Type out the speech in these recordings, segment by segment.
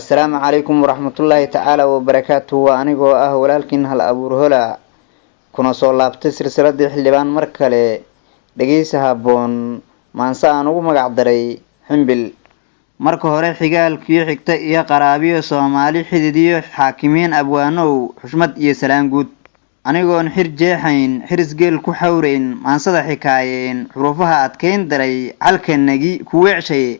السلام عليكم ورحمة الله تعالى وبركاته وأنيقو ولكن هل أبور هلا كنا صولابت سلسلة حلبان مركلة دقيسها بون مانسا أنو مقعدري حنبل marka hore xigaalkii xigta iyo qaraabiyo Soomaali xididiyo xaakimiin abwaanow xushmad iyo salaan guud anigoon xir jeexayn xirisgeel ku xawreyn maansada xikaayeen xurufaha adkeyn daray halkanagi ku weecshay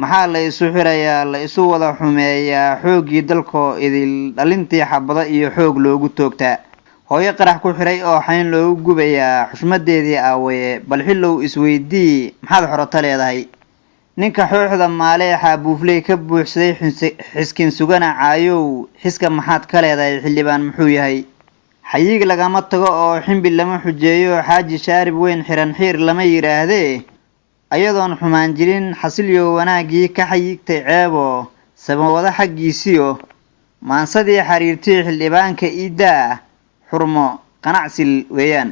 maxaa la isu xirayaa la isu wada xumeeyaa xoogii dalkoo idil dhalintii xabada iyo xoog loogu toogtaa hooyo qarax ku xiray oo xayn loogu gubayaa xushmadeedii aawaye bal xillow isweydii maxaad xorota leedahay ninka xooxda maaleexa buufley ka buuxsaday xiskin sugana caayow xiska maxaad ka leedahay xildhibaan muxuu yahay xayiig lagama tago oo ximbil lama xujeeyo xaaji shaarib weyn xiran xiir lama yiraahdee ayadoon xumaan jirin xasilyo wanaagii ka xayiigtay ceebo samawada xaggiisiyo maansadii xariirtii xildhibaanka iidaa xurmo qanacsil weeyaan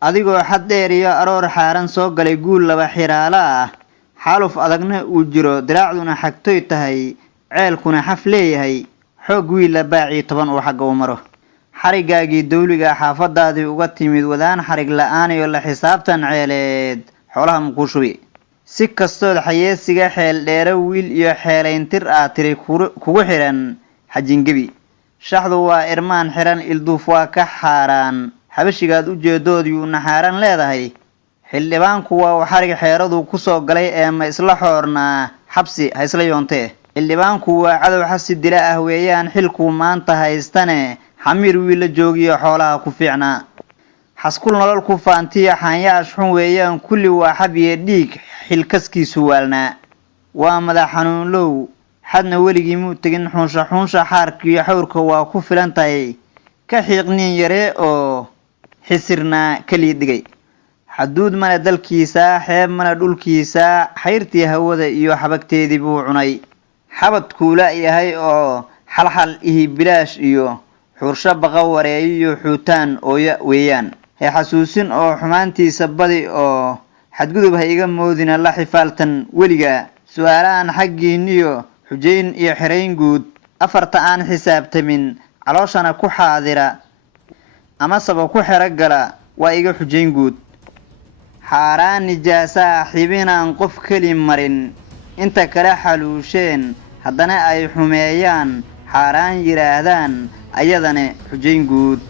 adigoo xad dheer iyo aroor xaaran soo galay guul laba xiraala ah xaaluf adagna uu jiro diraacduna xagtoy tahay ceelkuna xaf leeyahay xoog wiila baaci 10 oo xagga u maro xarigaagii dawliga xaafadaadii uga timid wadaan xarig la'aan iyo la xisaabtan ceeleed xoolaha muqushubi si kastood xayeesiga xeel dheere wiil iyo xeelayntir ah tiri kugu xiran xajingabi shaxdu waa irmaan xiran ilduuf waa ka xaaraan xabashigaad u jeedoodii u naxaaran leedahay xildhibaanku waa xarig xeeradu ku soo galay ee ma isla xoornaa xabsi ha isla yoontee xildhibaanku waa cadow xasi dila ah weeyaan xilku maanta haystane xamir wiil la joogiyo xoolaha ku fiicnaa xaskul nolol ku faantiya xanyaash xun weeyaan kulli waa xabiye dhiig xilkaskiisu waalnaa waa madax xanuunlow xadna weligii muu tegin xunsha xaarkiyo xawrka waa ku filan tahay ka xiiqnin yare oo xisirnaa kali dhigay حدود من دلكيسا حيب من دولكيسا حيرتي هودا iyo xabagteedii buu cunay xabad kuula yahay oo xalxal ihi bilaash iyo xursha baqa wareeyo xuutaan oo weeyaan hay xasuusin oo xumaantiisa badi oo xadgudub ha iga moodina la xifaaltan weliga su'aalaan xaqiiniyo xujeyn iyo xirayn guud afarta aan xisaabtamin calooshana ku xaadira ama sabab ku xiragala waa iga xujeyn guud حاران نجاسة حبينا قف كلي مرن انت كلا حلوشين حدنا اي حميان حاران يراهدان ايضا حجين قود